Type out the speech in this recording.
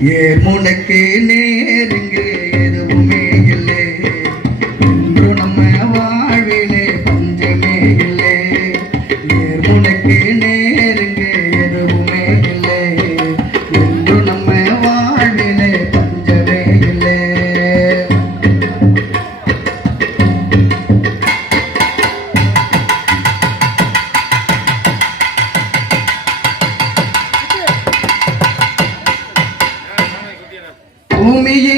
ஏமுனக்கு நேருங்க எதுவுமே இல்லை என்று நம்ம வாழ்விலே பஞ்சமே இல்லை ஏமுனக்கு நேருங்க எதுவுமே இல்லை என்று நம்ம வாழ்விலே பஞ்சமே இல்லை பூமியே